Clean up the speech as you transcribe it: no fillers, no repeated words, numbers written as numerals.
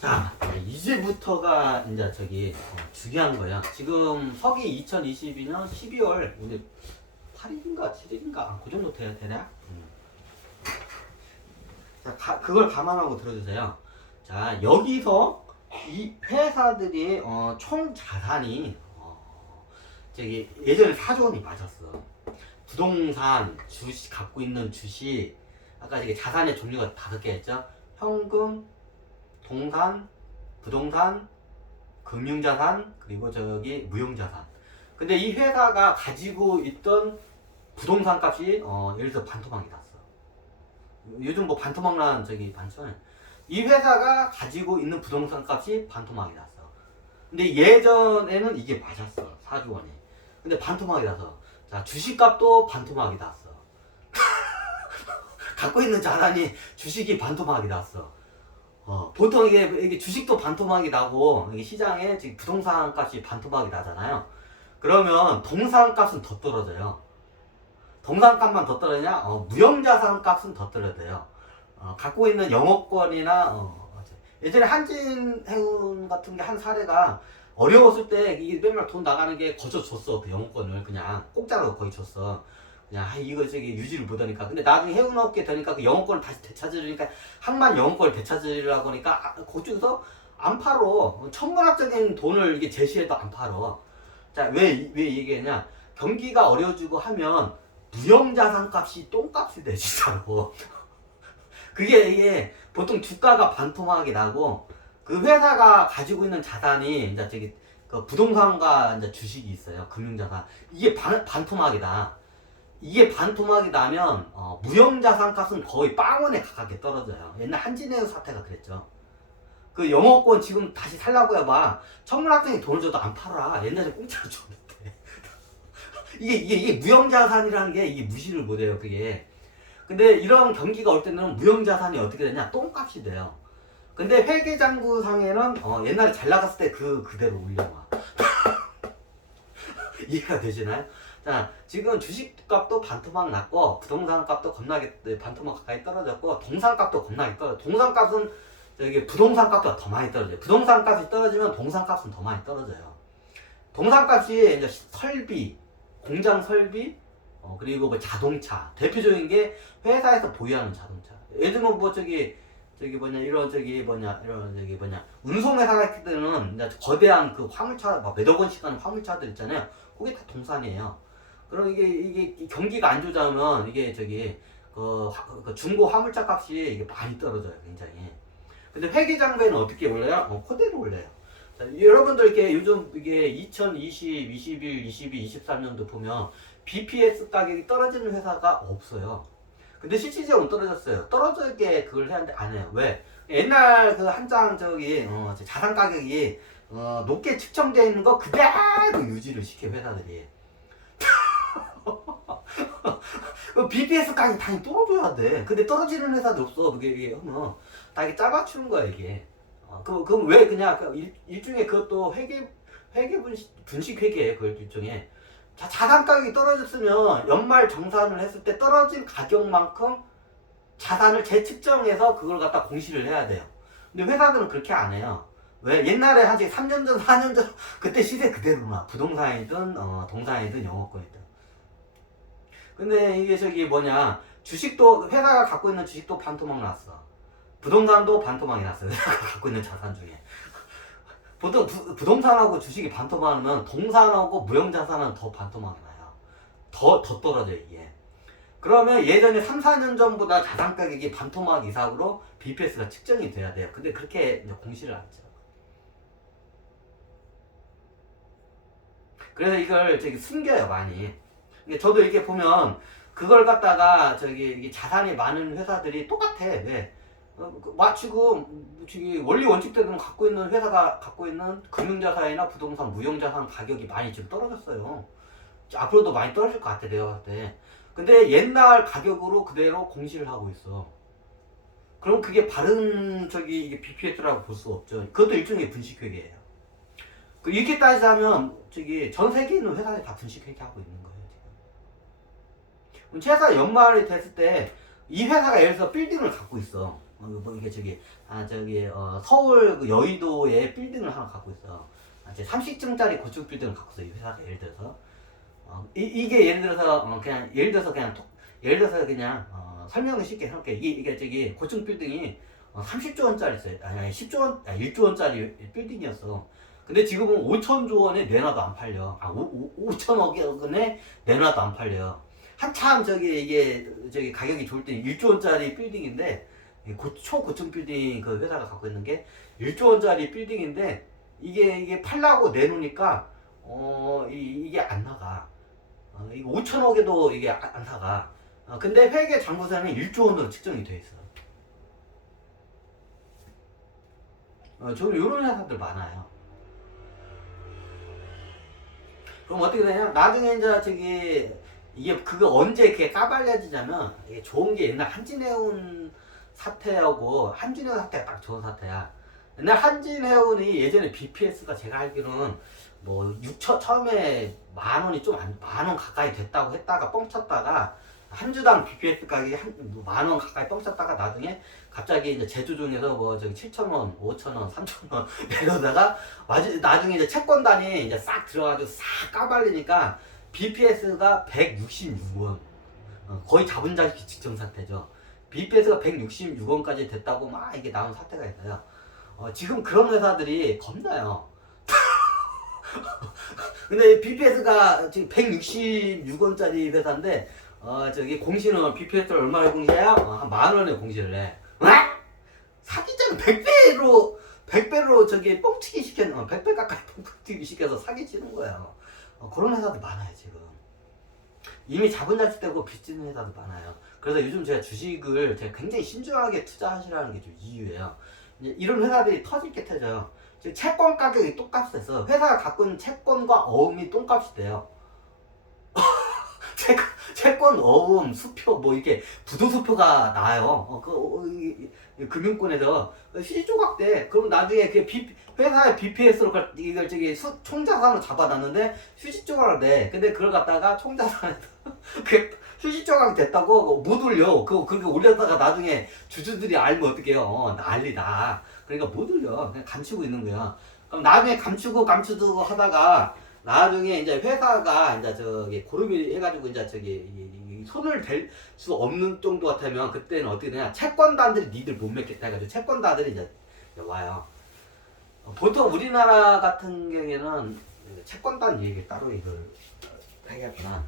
자, 이제부터가 이제 중요한 거야. 지금 석이 2022년 12월 오늘 8일인가 7일인가 그 정도 돼야 되나? 자, 그걸 감안하고 들어주세요. 자, 여기서 이 회사들이 총 자산이 예전에 4조 원이 맞았어. 부동산, 주식 갖고 있는 주식, 아까 이게 자산의 종류가 5개 했죠. 현금, 동산, 부동산, 금융자산, 그리고 무형자산. 근데 이 회사가 가지고 있던 부동산 값이 예를 들어 반토막이 났어. 요즘 뭐 반토막 난 반천. 이 회사가 가지고 있는 부동산 값이 반토막이 났어. 근데 예전에는 이게 맞았어. 4조 원이. 근데 반토막이 나서. 자, 주식값도 반토막이 났어. 갖고 있는 자산이 주식이 반토막이 났어. 보통 이게 주식도 반토막이 나고 이게 시장에 지금 부동산 값이 반토막이 나잖아요. 그러면 동산 값은 더 떨어져요. 동산 값만 더 떨어지냐? 무형자산 값은 더 떨어져요. 갖고 있는 영업권이나 예전에 한진해운 같은 게 한 사례가 어려웠을 때 이게 맨날 돈 나가는 게 거저 줬어. 그 영업권을 그냥 공짜로 거의 줬어. 그냥 이거 유지를 못하니까. 근데 나중에 해운업계 되니까 그 영업권을 다시 되찾으려니까 항만 영업권을 되찾으려고 하니까 그쪽에서 안 팔어. 천문학적인 돈을 이게 제시해도 안 팔어. 자, 왜 얘기했냐? 경기가 어려워지고 하면 무형자산 값이 똥값이 돼 진짜로. 이게 보통 주가가 반토막이 나고 그 회사가 가지고 있는 자산이 이제 그 부동산과 이제 주식이 있어요. 금융자산. 이게 반토막이다. 이게 반토막이 나면 무형자산 값은 거의 빵원에 가깝게 떨어져요. 옛날 한진해운 사태가 그랬죠. 그 영어권 지금 다시 살라고 해봐. 천문학생이 돈을 줘도 안 팔아. 옛날에 공짜로 줬는데. 이게 무형자산이라는 게 이게 무시를 못해요. 그게. 근데 이런 경기가 올 때는 무형자산이 어떻게 되냐? 똥값이 돼요. 근데 회계장부상에는 옛날에 잘 나갔을 때 그대로 올려놔. 이해가 되시나요? 자, 지금 주식값도 반토막 났고 부동산 값도 겁나게 반토막 가까이 떨어졌고 동산 값도 겁나게 떨어져. 동산 값은 부동산 값보다 더 많이 떨어져요. 부동산 값이 떨어지면 동산 값은 더 많이 떨어져요. 동산 값이 이제 설비, 공장 설비, 그리고 뭐 자동차. 대표적인 게 회사에서 보유하는 자동차. 예를 들면 운송회사 같은 데는 이제 거대한 그 화물차, 막 몇억 원씩 하는 화물차들 있잖아요. 그게 다 동산이에요. 그럼 이게 경기가 안 좋자면 이게 그 중고 화물차 값이 이게 많이 떨어져요, 굉장히. 근데 회계장부에는 어떻게 올려요? 그대로 올려요. 자, 여러분들 요즘 이게 2020, 21, 22, 23년도 보면 BPS 가격이 떨어지는 회사가 없어요. 근데 실질적으로 떨어졌어요. 떨어지게 그걸 해야 하는데 안 해요. 왜? 옛날 그 한 장 자산 가격이 높게 측정되어 있는 거 그대로 유지를 시켜 회사들이. BPS 가격이 당연히 떨어져야 돼. 근데 떨어지는 회사도 없어. 이게 하면 다 이게 짜맞추는 거야 이게. 그럼 왜 그냥 일종의 그것도 분식 회계예요. 그 일종의. 자산 가격이 떨어졌으면 연말 정산을 했을 때 떨어진 가격만큼 자산을 재측정해서 그걸 갖다 공시를 해야 돼요. 근데 회사들은 그렇게 안 해요. 왜? 옛날에 한 3년 전, 4년 전 그때 시세 그대로나. 부동산이든 동산이든 영업권이든. 근데 이게 주식도 회사가 갖고 있는 주식도 반토막 났어. 부동산도 반토막이 났어요. 회사가 갖고 있는 자산 중에. 보통 부동산하고 주식이 반토막이면 동산하고 무형자산은 더 반토막이 나요. 더 떨어져요, 이게. 그러면 예전에 3, 4년 전보다 자산 가격이 반토막 이상으로 BPS가 측정이 돼야 돼요. 근데 그렇게 이제 공시를 안 하죠. 그래서 이걸 숨겨요, 많이. 저도 이렇게 보면 그걸 갖다가 이게 자산이 많은 회사들이 똑같아. 왜? 지금 원리 원칙대로 갖고 있는 회사가 갖고 있는 금융자산이나 부동산, 무형자산 가격이 많이 지금 떨어졌어요. 앞으로도 많이 떨어질 것 같아, 내가 봤을 때. 근데 옛날 가격으로 그대로 공시를 하고 있어. 그럼 그게 바른 이게 BPS라고 볼 수 없죠. 그것도 일종의 분식회계예요. 이렇게 따지자면 전 세계에 있는 회사들이 다 분식회계하고 있는 거예요, 지금. 회사 연말이 됐을 때 이 회사가 예를 들어서 빌딩을 갖고 있어. 뭐 이게 서울 그 여의도에 빌딩을 하나 갖고 있어. 이제 30층짜리 고층 빌딩을 갖고 있어 이 회사가. 예를 들어서 이게 예를 들어서 그냥 설명을 쉽게 해놓을게. 이게 고층 빌딩이 30조 원짜리 있어요. 아니 10조 원, 1조 원짜리 빌딩이었어. 근데 지금은 5천조 원에 내놔도 안 팔려. 5천억 원에 내놔도 안 팔려. 한참 이게 가격이 좋을 때 1조 원짜리 빌딩인데, 초고층 빌딩 그 회사가 갖고 있는 게 1조 원짜리 빌딩인데, 이게 팔라고 내놓으니까 이게 안 나가. 이게 5천억에도 이게 안 나가. 근데 회계 장부서는 1조 원으로 측정이 돼 있어. 저는 이런 회사들 많아요. 그럼 어떻게 되냐? 나중에 이제 이게 그거 언제 그게 까발려지냐면, 이게 좋은 게 옛날 한진해운 사태하고, 한진해운 사태가 딱 좋은 사태야. 옛날 한진해운이 예전에 BPS가 제가 알기로는 뭐 처음에 만 원이 만 원 가까이 됐다고 했다가 뻥쳤다가, 한 주당 BPS 가격이 만 원 가까이 뻥쳤다가 나중에 갑자기 이제 제주중에서 7,000원, 5,000원, 3,000원 내려다가 나중에 이제 채권단이 이제 싹 들어가지고 싹 까발리니까 BPS가 166원. 거의 자본주의 직전 사태죠. BPS가 166원까지 됐다고 막 이게 나온 사태가 있어요. 지금 그런 회사들이 겁나요. 근데 BPS가 지금 166원짜리 회사인데, 공시는 BPS를 얼마에 공시해요? 한 만 원에 공시를 해. 사기자는 100배로 뻥튀기 100배 가까이 뻥튀기 시켜서 사기치는 거예요. 그런 회사도 많아요, 지금. 이미 자본자식 되고 빚지는 회사도 많아요. 그래서 요즘 제가 주식을 굉장히 신중하게 투자하시라는 게 좀 이유예요. 이런 회사들이 터질 게 터져요. 채권 가격이 똑같아서 회사가 갖고 있는 채권과 어음이 똥값이 돼요. 채권 어음 수표 뭐 이렇게 부도수표가 나와요. 금융권에서 휴지 조각 돼. 그럼 나중에 회사의 BPS로 이걸 총자산으로 잡아놨는데 휴지 조각을 내. 근데 그걸 갖다가 총자산에서 휴지 조각이 됐다고 못 올려. 그렇게 올렸다가 나중에 주주들이 알면 어떡해요. 난리다. 그러니까 못 올려. 그냥 감추고 있는 거야. 그럼 나중에 감추고 하다가 나중에 이제 회사가 이제 고르비 해가지고 이제 손을 댈 수 없는 정도 같으면 그때는 어떻게 되냐? 채권단들이 니들 못 맺겠다 해가지고 채권단들이 이제 와요. 보통 우리나라 같은 경우에는 채권단 얘기 따로 이걸 해야겠구나.